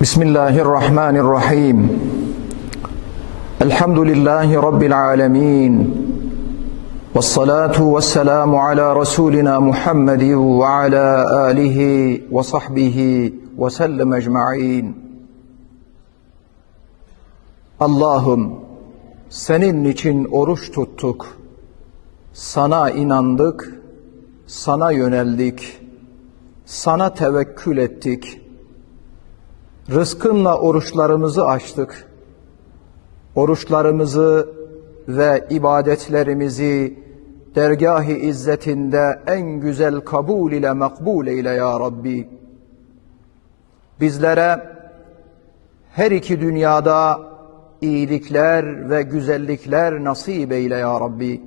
بسم الله الرحمن الرحيم الحمد لله رب العالمين والصلاة والسلام على رسولنا محمد وعلى آله وصحبه وسلم أجمعين Allah'ım senin için oruç tuttuk. Sana inandık, sana yöneldik, sana tevekkül ettik. Rızkınla oruçlarımızı açtık. Oruçlarımızı ve ibadetlerimizi dergâh-ı izzetinde en güzel kabul ile makbul eyle ya Rabbi. Bizlere her iki dünyada iyilikler ve güzellikler nasip eyle ya Rabbi.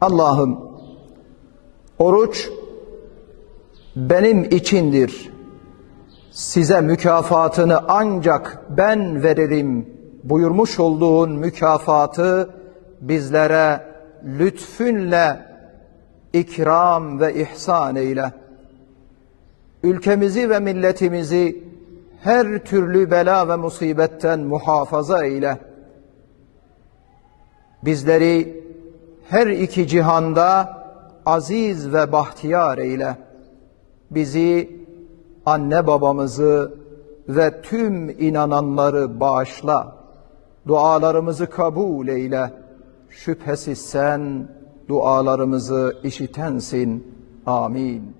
Allah'ım oruç benim içindir. Size mükafatını ancak ben veririm buyurmuş olduğun mükafatı bizlere lütfünle ikram ve ihsan eyle. Ülkemizi ve milletimizi her türlü bela ve musibetten muhafaza eyle. Bizleri her iki cihanda aziz ve bahtiyar eyle. Bizi, anne babamızı ve tüm inananları bağışla. Dualarımızı kabul eyle. Şüphesiz sen dualarımızı işitensin. Amin.